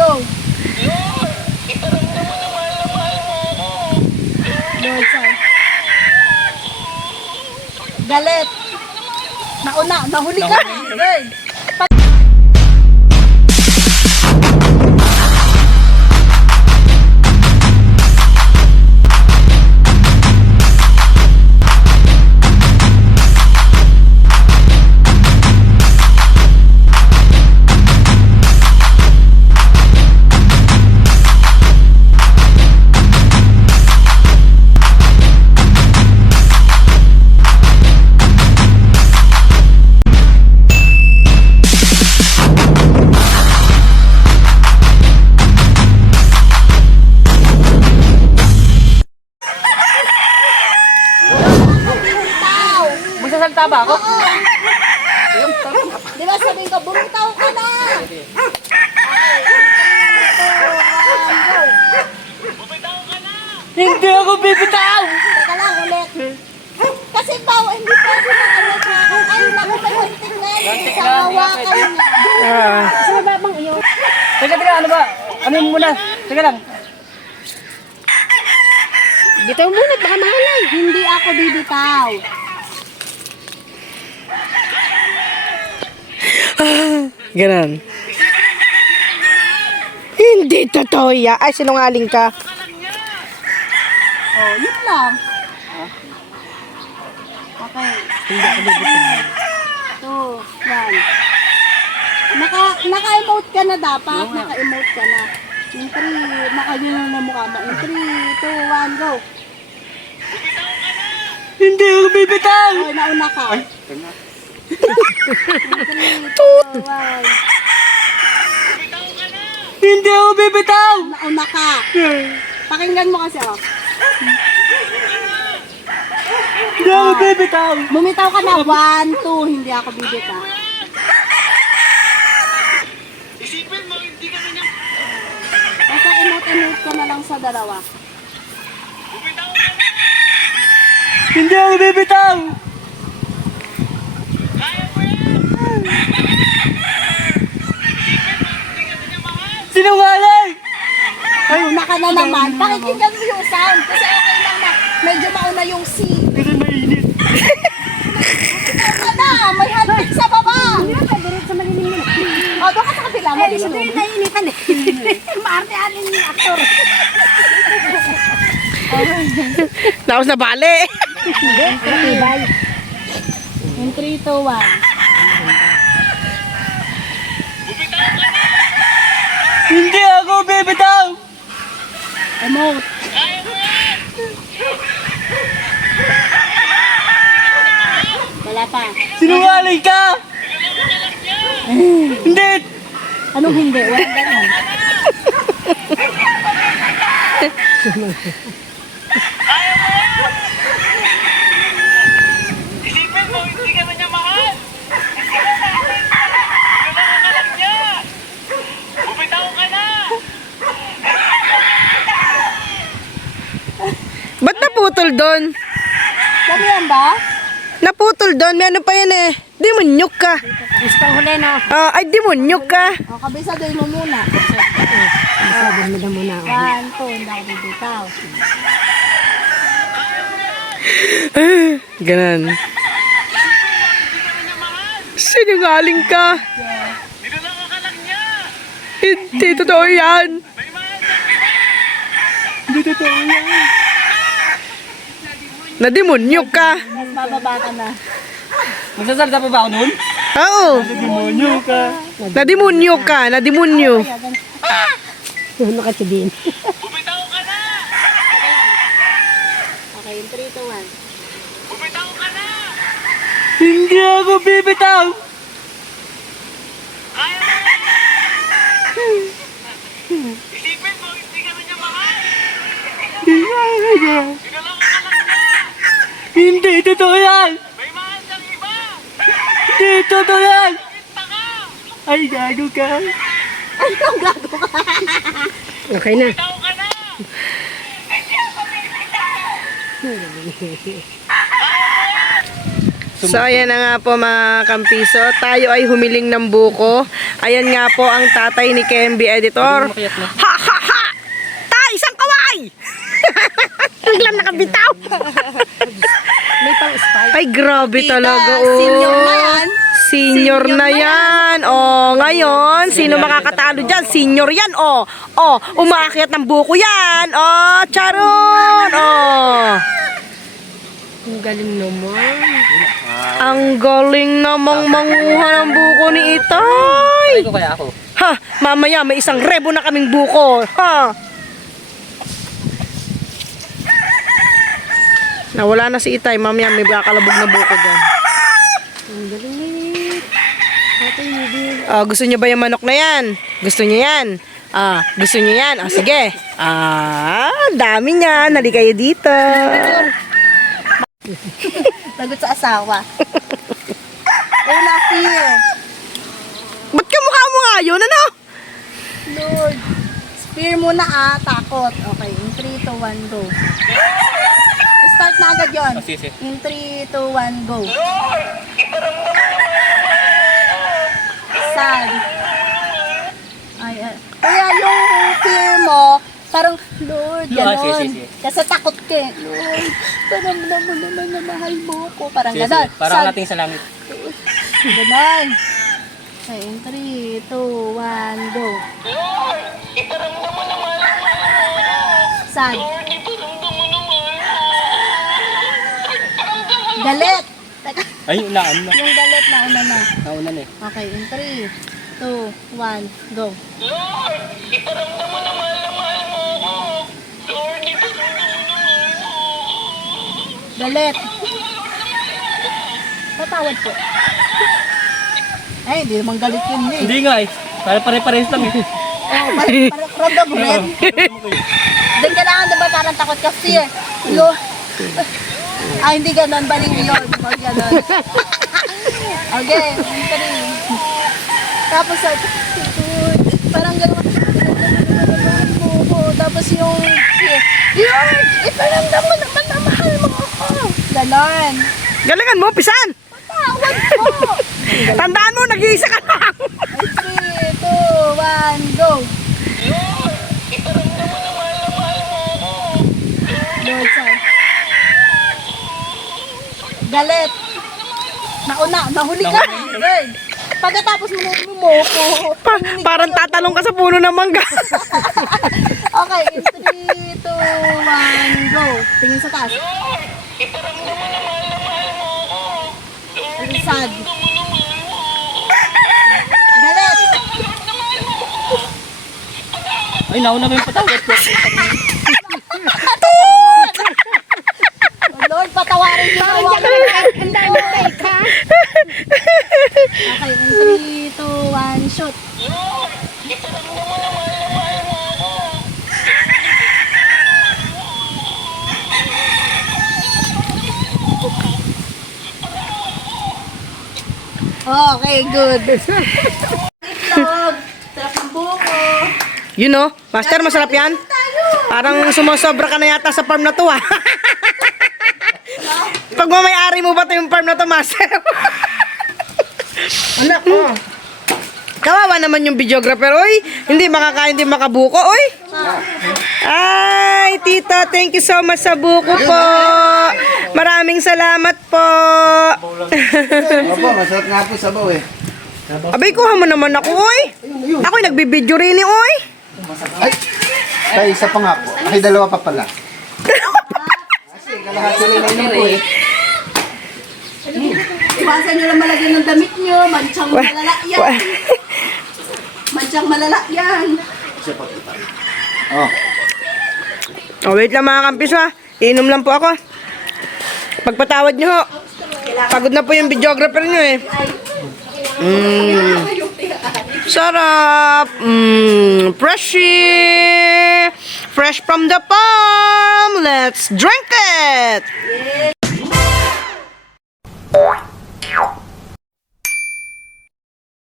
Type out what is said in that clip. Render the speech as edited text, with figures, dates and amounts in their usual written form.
go. Iparamdam mo na mahal mo ako. Lord, son. Galit. Nahuli ka. Bird. Magsasalta ba ako? Di ba sabihin ko, bumitaw ka na. Okay. Hindi ako bibitaw! Teka lang ulit. Kasi bawa, hindi pwede na ulit ha. Ay, naku, may hintik na yun. Sa hawakan niya. Sa babang iyo. Teka, ano ba? Ano muna? Teka lang. Bitaw muna, baka mahalay. Hindi ako bibitaw. Ganon. Hindi totoo yan. Ay, sinungaling ka. Oh, yun lang. Okay. Hindi ako bibitaw. 2, 1. Naka-emote ka na dapat. Naka-emote ka na. Yung 3, naka-gano'n na mukha mo. Yung 3, 2, 1, go. Hindi ako bibitaw! Okay, nauna ka. Ay, 3, 2, 1. hindi ako bibitaw! Nauna ka. Pakinggan mo kasi, oh. Hindi ako bibitaw! Bumitaw ka na. 1, 2, hindi ako bibitaw. Isipin mo, hindi ka na niya. Basta emote-emote ka na lang sa dalawa. Hindi ako bibitaw! Sinungaling! Nauna ka na naman. Pakinggan mo yung sound. Kasi okay lang na medyo mauna yung C. Kasi mainit. Bumitaw ka na. May handpick sa baba. Hindi na pwede rin sa malilim mo. O, doon ka sa kabila. Malilim mo. Hindi nainitan eh. Maarte-anin yung aktor. Tapos na bali. Hindi, matibay. In 3, 2, 1. Hindi ako bibitaw! Emote. Wala pa. Sinungaling ka! Hindi! Anong hindi? Wala ganun. Isipin mo, hindi ka na niya mahal. Pinakakalak niya. Bumitaw ka na. Ba't naputol doon? Sabi yan ba? Naputol doon. May ano pa yan eh. Demonyok ka. Gusto huli no? Ay, demonyok ka. O, kabisadoy mo muna. Kabisadoy mo na muna. 1, 2, hindi ako bibitaw. Ganon. Sinungaling ka. Pinakakalak niya. Hindi totoo yan. Hindi totoo yan. Nademonyok ka. Mas bababa ka na. Magsasalta pa ba ako nun? Oo. Demonyo ka. Nademonyok ka. Nademonyo. Nakatibin. Bumitaw ka na. Okay, in 3, 2, 1. Bumitaw ka na. Hindi ako bibitaw! Kaya mo yan. Isipin mo, hindi ka na niya mahal. Pinakakalak niya. Hindi totoo yan! May mahal siyang iba. Hindi totoo yan! Pinta ka. Ay, gago ka! Ay, ang gago ka. Okay na. Bumitaw ka na. So, ayan na nga po mga kampiso. Tayo ay humiling ng buko. Ayan nga po ang tatay ni Kemby Editor. Ha, ha, ha! Ta, isang kaway! Biglang nakabitaw. May pang-spike. Ay, grabe talaga. Senior na yan. Senior na yan. Oh, ngayon, sino makakatalo dyan? Senior yan, oh. Oh, umaakyat ng buko yan. Oh, charon. Oh. Ang galing naman. Ang galing namang manguha ng buko ni Itay. Ko kaya ako. Ha, mamaya may isang rebo na kaming buko. Ha. Nawala na si Itay. Mamaya may kakalabog na buko dyan. Ang galing na Gusto niyo ba yung manok na yan? Gusto niyo yan? Gusto niyo yan? Sige. Dami niyan. Hali kayo dito. Lagot sa asawa. Wala fear. Ba't kamukha mo nga yun? Ano? Lord. Fear muna takot. Okay, in 3, 2, 1, go. Start na agad yun. In 3, 2, 1, go. Sad. Kaya yung fear mo, parang, Lord, gano'n. Kasi takot ka eh. Lord, paramdam mo naman na mahal mo ko. Parang gano'n. Parang nating sa langit. Gano'n. Okay, in 3, 2, 1, go. Sad. Galit. Teka, Ay, ulaan na. yung galit na una na. Nauna na eh. Okay, in 3, 2, 1, go. Galit. Patawad po. Ay, hindi naman galit yun eh. Hindi nga eh. Para pare-pares lang eh. Oh, parang random rin. Doon kailangan diba parang takot kasi eh. Lo. Hindi ganon, baling yun. Huwag ganon. Okay, in 3. Tapos, parang gano'n. Tapos yung, yun, iparamdam mo naman na mahal mo ako. Ganon. Galingan mo, pisan! Patawad po. Tandaan mo, nag-iisa ka lang! 3, 2, 1, go. Lord, son. Galit. Nahuli ka. Bird. Pagkatapos mo ko. Parang tatalong ka sa puno ng mangga. Okay, in 3, 2, 1, go. Tingin sa taas. Sad. Galit. Ay, nauna ba yung patawad ko? Oh Lord, patawarin niyo ako. Ang dami take, ha? Okay, in 3, 2, 1, shoot. Okay, good. Itlog. Sarap ng buko. You know, Master, masarap yan. Parang sumusobra ka na yata sa farm na to, ah. Pag mamayari mo ba ito yung farm na to, Master? Anak mo. Kawawa naman yung videographer, oy. Hindi makakain, hindi makabuko, oy. Ay, tita, thank you so much sa buko po. Maraming salamat po. Opo, masarap nga po sabaw eh. Abay, kuha mo naman ako, oy. Ako'y nagbibideo rin, oy. Ay! Kaya isa pa nga po. Ay, dalawa pa pala. Kasi kalahati lang na po eh. Iwasan nyo lang malagyan ng damit nyo. Mansyang malala yan. Mansyang malala yan. Oh. Oh, wait lang mga kampis, ha. Inom lang po ako. Pagpatawad nyo, ho. Pagod na po yung videographer nyo, eh. Sarap. Fresh from the farm. Let's drink it.